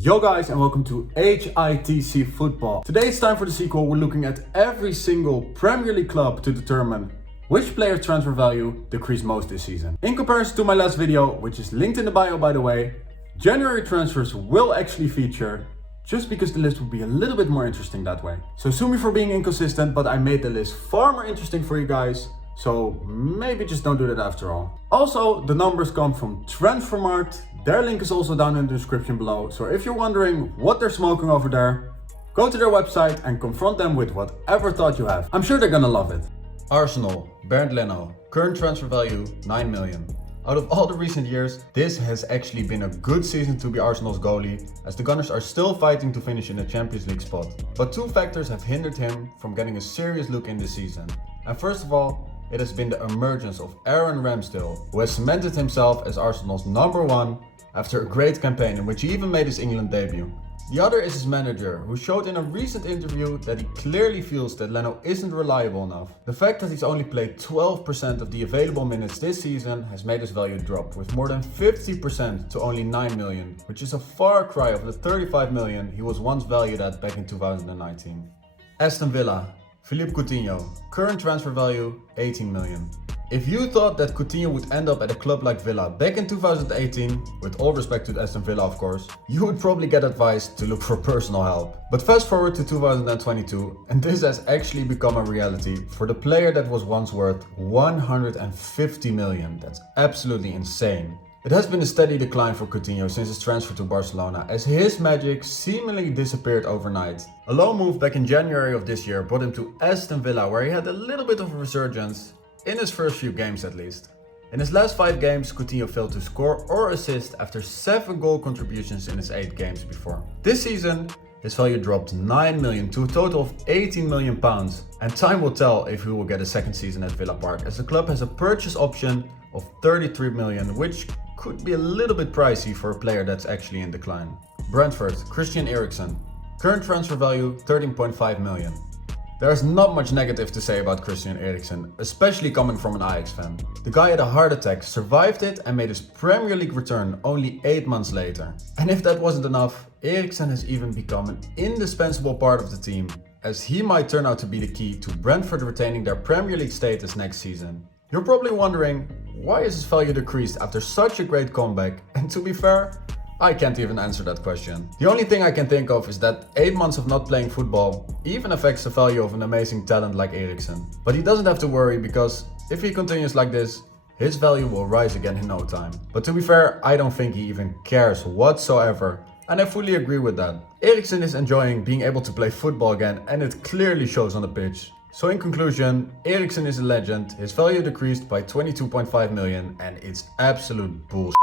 Yo guys, and welcome to HITC Football. Today it's time for the sequel. We're looking at every single Premier League club to determine which player's transfer value decreased most this season. In comparison to my last video, which is linked in the bio by the way, January transfers will actually feature, just because the list will be a little bit more interesting that way. So sue me for being inconsistent, but I made the list far more interesting for you guys. So maybe just don't do that after all. Also, the numbers come from Transfermarkt. Their link is also down in the description below. So if you're wondering what they're smoking over there, go to their website and confront them with whatever thought you have. I'm sure they're gonna love it. Arsenal, Bernd Leno, current transfer value 9 million. Out of all the recent years, this has actually been a good season to be Arsenal's goalie, as the Gunners are still fighting to finish in the Champions League spot. But two factors have hindered him from getting a serious look in this season. And first of all, it has been the emergence of Aaron Ramsdale, who has cemented himself as Arsenal's number one after a great campaign in which he even made his England debut. The other is his manager, who showed in a recent interview that he clearly feels that Leno isn't reliable enough. The fact that he's only played 12% of the available minutes this season has made his value drop, with more than 50% to only 9 million, which is a far cry of the 35 million he was once valued at back in 2019. Aston Villa, Philippe Coutinho, current transfer value 18 million. If you thought that Coutinho would end up at a club like Villa back in 2018, with all respect to Aston Villa of course, you would probably get advised to look for personal help. But fast forward to 2022 and this has actually become a reality for the player that was once worth 150 million. That's absolutely insane. It has been a steady decline for Coutinho since his transfer to Barcelona, as his magic seemingly disappeared overnight. A loan move back in January of this year brought him to Aston Villa, where he had a little bit of a resurgence, in his first few games at least. In his last 5 games, Coutinho failed to score or assist after 7 goal contributions in his 8 games before. This season, his value dropped 9 million to a total of 18 million pounds, and time will tell if he will get a second season at Villa Park, as the club has a purchase option of 33 million, which could be a little bit pricey for a player that's actually in decline. Brentford, Christian Eriksen, current transfer value 13.5 million. There's not much negative to say about Christian Eriksen, especially coming from an Ajax fan. The guy had a heart attack, survived it and made his Premier League return only 8 months later. And if that wasn't enough, Eriksen has even become an indispensable part of the team, as he might turn out to be the key to Brentford retaining their Premier League status next season. You're probably wondering, why is his value decreased after such a great comeback? And to be fair, I can't even answer that question. The only thing I can think of is that 8 months of not playing football even affects the value of an amazing talent like Eriksen. But he doesn't have to worry, because if he continues like this, his value will rise again in no time. But to be fair, I don't think he even cares whatsoever, and I fully agree with that. Eriksen is enjoying being able to play football again, and it clearly shows on the pitch. So in conclusion, Eriksen is a legend, his value decreased by 22.5 million, and it's absolute bullshit.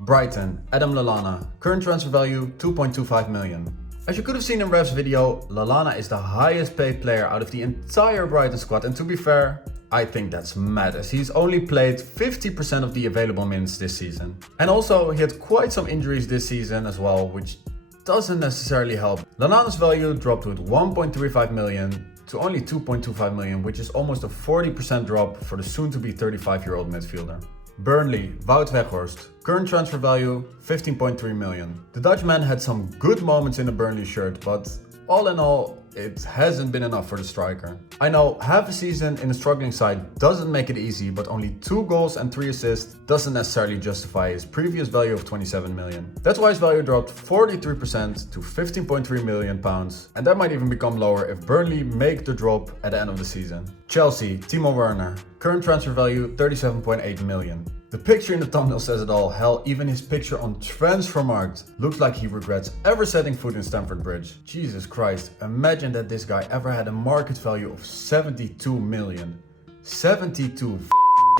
Brighton, Adam Lallana, current transfer value 2.25 million. As you could have seen in Rev's video, Lallana is the highest paid player out of the entire Brighton squad, and to be fair, I think that's mad, as he's only played 50% of the available minutes this season. And also, he had quite some injuries this season as well, which doesn't necessarily help. Lallana's value dropped with 1.35 million to only 2.25 million, which is almost a 40% drop for the soon-to-be 35-year-old midfielder. Burnley, Wout Weghorst, current transfer value 15.3 million. The Dutchman had some good moments in the Burnley shirt, but all in all, it hasn't been enough for the striker. I know half a season in a struggling side doesn't make it easy, but only 2 goals and 3 assists doesn't necessarily justify his previous value of 27 million. That's why his value dropped 43% to 15.3 million pounds, and that might even become lower if Burnley make the drop at the end of the season. Chelsea, Timo Werner, current transfer value 37.8 million. The picture in the thumbnail says it all. Hell, even his picture on Transfermarkt looks like he regrets ever setting foot in Stamford Bridge. Jesus Christ, imagine that this guy ever had a market value of 72 million. 72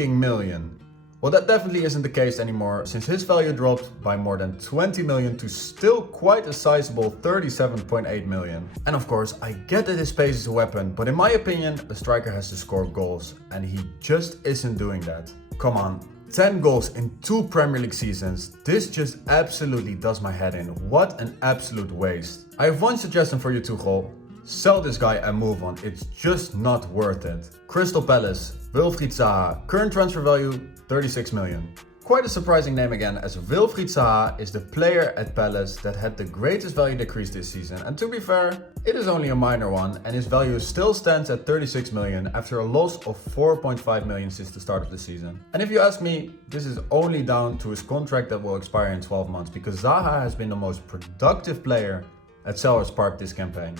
million. Well, that definitely isn't the case anymore, since his value dropped by more than 20 million to still quite a sizable 37.8 million. And of course, I get that his pace is a weapon, but in my opinion, a striker has to score goals, and he just isn't doing that. Come on. 10 goals in 2 Premier League seasons. This just absolutely does my head in. What an absolute waste. I have one suggestion for you, Tuchel. Sell this guy and move on. It's just not worth it. Crystal Palace, Wilfried Zaha, current transfer value 36 million. quite a surprising name again, as Wilfried Zaha is the player at Palace that had the greatest value decrease this season, and to be fair, it is only a minor one, and his value still stands at 36 million after a loss of 4.5 million since the start of the season. And if you ask me, this is only down to his contract that will expire in 12 months, because Zaha has been the most productive player at Selhurst Park this campaign.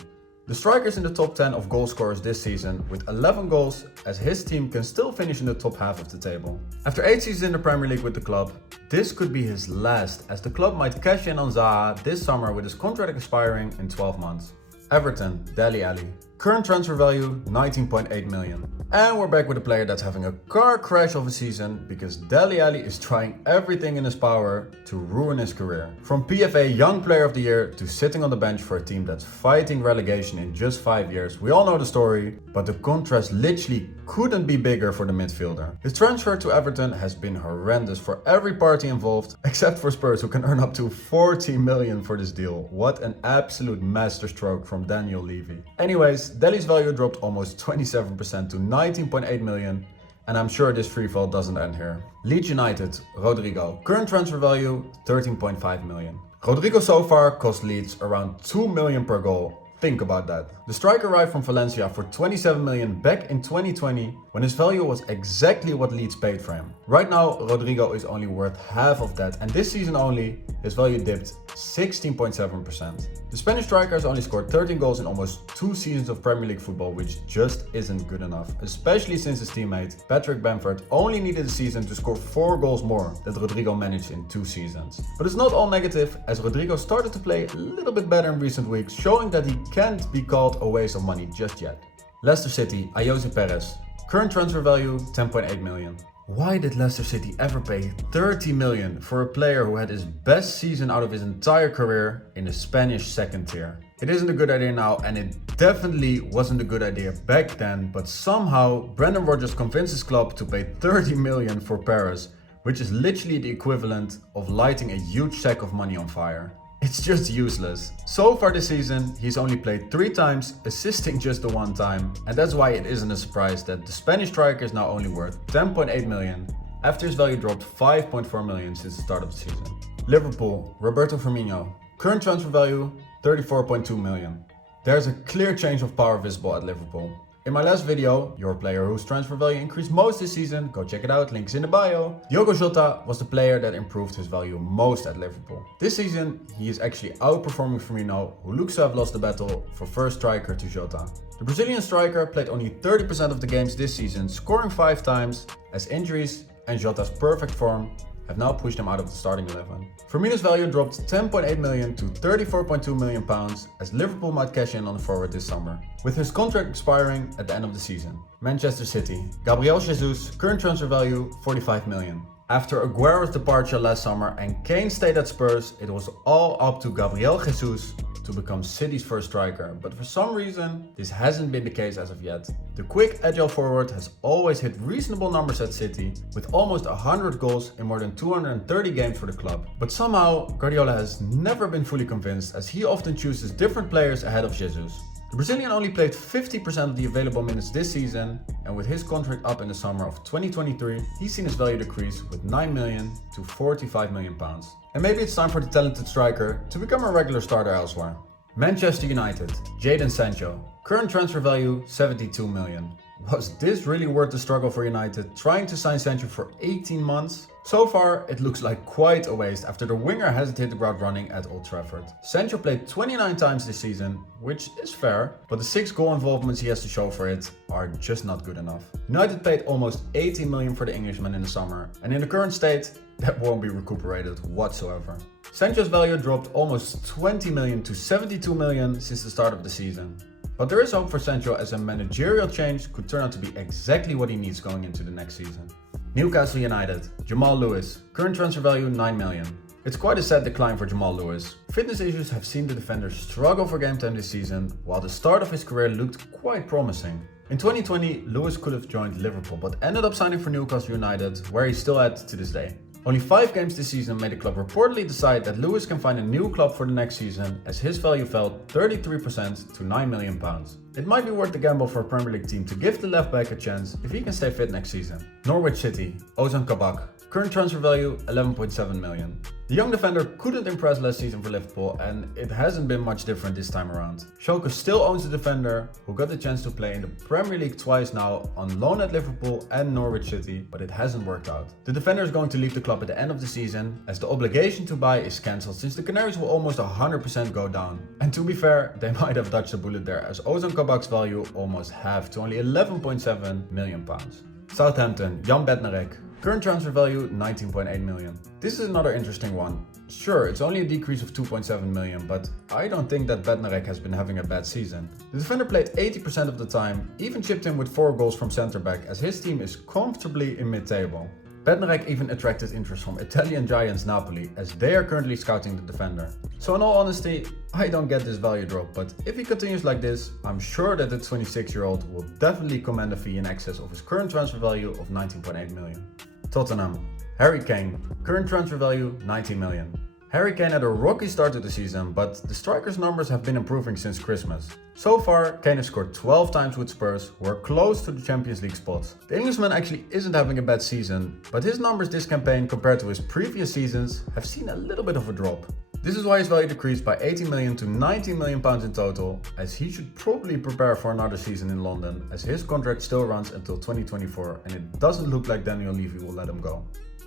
The striker is in the top 10 of goal scorers this season with 11 goals, as his team can still finish in the top half of the table. After 8 seasons in the Premier League with the club, this could be his last, as the club might cash in on Zaha this summer with his contract expiring in 12 months. Everton, Dele Alli. Current transfer value 19.8 million. And we're back with a player that's having a car crash of a season, because Dele Alli is trying everything in his power to ruin his career. From PFA Young Player of the Year to sitting on the bench for a team that's fighting relegation in just 5 years. We all know the story, but the contrast literally couldn't be bigger for the midfielder. His transfer to Everton has been horrendous for every party involved, except for Spurs, who can earn up to 40 million for this deal. What an absolute masterstroke from Daniel Levy. Anyways, Dele's value dropped almost 27% to 19.8 million, and I'm sure this freefall doesn't end here. Leeds United, Rodrigo. Current transfer value 13.5 million. Rodrigo so far cost Leeds around 2 million per goal. Think about that. The striker arrived from Valencia for 27 million back in 2020, when his value was exactly what Leeds paid for him. Right now, Rodrigo is only worth half of that, and this season only, his value dipped 16.7%. The Spanish striker has only scored 13 goals in almost 2 seasons of Premier League football, which just isn't good enough, especially since his teammate Patrick Bamford only needed a season to score 4 goals more than Rodrigo managed in 2 seasons. But it's not all negative, as Rodrigo started to play a little bit better in recent weeks, showing that he can't be called a waste of money just yet. Leicester City, Ayoze Perez. Current transfer value 10.8 million. Why did Leicester City ever pay 30 million for a player who had his best season out of his entire career in the Spanish second tier? It isn't a good idea now, and it definitely wasn't a good idea back then, but somehow Brendan Rodgers convinced his club to pay 30 million for Perez, which is literally the equivalent of lighting a huge sack of money on fire. It's just useless. So far this season, he's only played 3 times, assisting just the 1 time, and that's why it isn't a surprise that the Spanish striker is now only worth 10.8 million, after his value dropped 5.4 million since the start of the season. Liverpool, Roberto Firmino. Current transfer value 34.2 million. There's a clear change of power visible at Liverpool. In my last video, your player whose transfer value increased most this season, go check it out, links in the bio. Diogo Jota was the player that improved his value most at Liverpool. This season, he is actually outperforming Firmino, who looks to have lost the battle for first striker to Jota. The Brazilian striker played only 30% of the games this season, scoring 5 times, as injuries and Jota's perfect form have now pushed him out of the starting 11. Firmino's value dropped 10.8 million to 34.2 million pounds, as Liverpool might cash in on the forward this summer, with his contract expiring at the end of the season. Manchester City, Gabrielle Jesus. Current transfer value 45 million. After Aguero's departure last summer and Kane stayed at Spurs, it was all up to Gabrielle Jesus to become City's first striker, but for some reason this hasn't been the case as of yet. The quick, agile forward has always hit reasonable numbers at City, with almost 100 goals in more than 230 games for the club. But somehow Guardiola has never been fully convinced, as he often chooses different players ahead of Jesus. The Brazilian only played 50% of the available minutes this season, and with his contract up in the summer of 2023, he's seen his value decrease with 9 million to 45 million pounds. And maybe it's time for the talented striker to become a regular starter elsewhere. Manchester United, Jaden Sancho. Current transfer value 72 million. Was this really worth the struggle for United, trying to sign Sancho for 18 months? So far, it looks like quite a waste after the winger hasn't hit the ground running at Old Trafford. Sancho played 29 times this season, which is fair, but the 6 goal involvements he has to show for it are just not good enough. United paid almost 18 million for the Englishman in the summer, and in the current state, that won't be recuperated whatsoever. Sancho's value dropped almost 20 million to 72 million since the start of the season. But there is hope for Sancho, as a managerial change could turn out to be exactly what he needs going into the next season. Newcastle United, Jamal Lewis. Current transfer value 9 million. It's quite a sad decline for Jamal Lewis. Fitness issues have seen the defender struggle for game time this season, while the start of his career looked quite promising. In 2020, Lewis could have joined Liverpool, but ended up signing for Newcastle United, where he's still at to this day. Only 5 games this season made the club reportedly decide that Lewis can find a new club for the next season, as his value fell 33% to 9 million pounds. It might be worth the gamble for a Premier League team to give the left back a chance if he can stay fit next season. Norwich City, Ozan Kabak. Current transfer value 11.7 million. The young defender couldn't impress last season for Liverpool, and it hasn't been much different this time around. Sokol still owns the defender, who got the chance to play in the Premier League twice now on loan at Liverpool and Norwich City, but it hasn't worked out. The defender is going to leave the club at the end of the season, as the obligation to buy is cancelled since the Canaries will almost 100% go down. And to be fair, they might have dodged a bullet there, as Ozan Kabak's value almost halved to only £11.7 million. Southampton, Jan Bednarek. Current transfer value 19.8 million. This is another interesting one. Sure, it's only a decrease of 2.7 million, but I don't think that Bednarek has been having a bad season. The defender played 80% of the time, even chipped in with 4 goals from centre back, as his team is comfortably in mid-table. Bednarek even attracted interest from Italian giants Napoli, as they are currently scouting the defender. So in all honesty, I don't get this value drop, but if he continues like this, I'm sure that the 26-year-old will definitely command a fee in excess of his current transfer value of 19.8 million. Tottenham, Harry Kane, current transfer value 90 million. Harry Kane had a rocky start to the season, but the striker's numbers have been improving since Christmas. So far, Kane has scored 12 times with Spurs, who are close to the Champions League spot. The Englishman actually isn't having a bad season, but his numbers this campaign compared to his previous seasons have seen a little bit of a drop. This is why his value decreased by 18 million to 19 million pounds in total, as he should probably prepare for another season in London, as his contract still runs until 2024 and it doesn't look like Daniel Levy will let him go.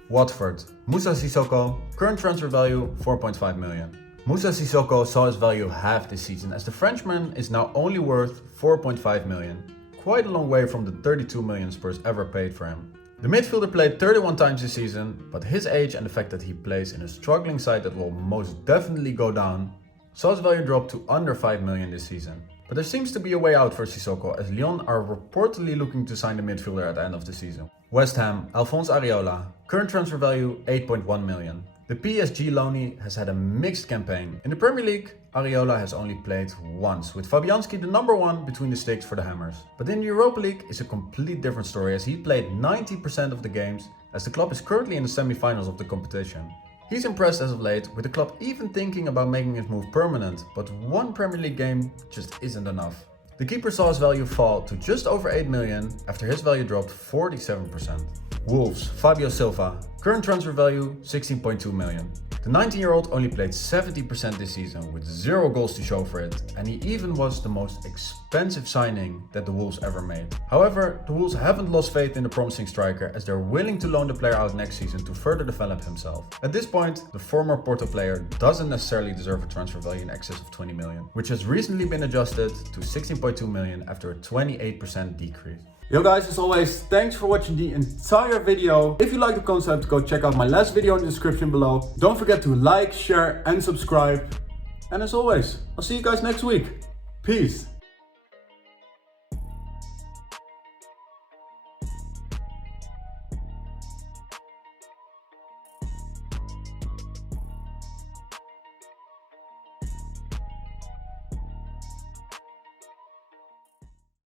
Watford, Musashi Sokol, current transfer value 4.5 million. Musashi Sokol saw his value halve this season, as the Frenchman is now only worth 4.5 million, quite a long way from the 32 million Spurs ever paid for him. The midfielder played 31 times this season, but his age and the fact that he plays in a struggling side that will most definitely go down saw his value drop to under 5 million this season. But there seems to be a way out for Sissoko, as Lyon are reportedly looking to sign the midfielder at the end of the season. West Ham, Alphonse Areola, current transfer value 8.1 million. The PSG loanee has had a mixed campaign. In the Premier League, Areola has only played once, with Fabianski the number 1 between the sticks for the Hammers. But in the Europa League is a complete different story, as he played 90% of the games, as the club is currently in the semi-finals of the competition. He's impressed as of late, with the club even thinking about making his move permanent, but one Premier League game just isn't enough. The keeper saw his value fall to just over 8 million after his value dropped 47%. Wolves, Fabio Silva, current transfer value 16.2 million. The 19-year-old only played 70% this season with 0 goals to show for it, and he even was the most expensive signing that the Wolves ever made. However, the Wolves haven't lost faith in the promising striker, as they're willing to loan the player out next season to further develop himself. At this point, the former Porto player doesn't necessarily deserve a transfer value in excess of 20 million, which has recently been adjusted to 16.2 million after a 28% decrease. Yo guys, as always, thanks for watching the entire video. If you like the concept, go check out my last video in the description below. Don't forget to like, share and subscribe. And as always, I'll see you guys next week. Peace.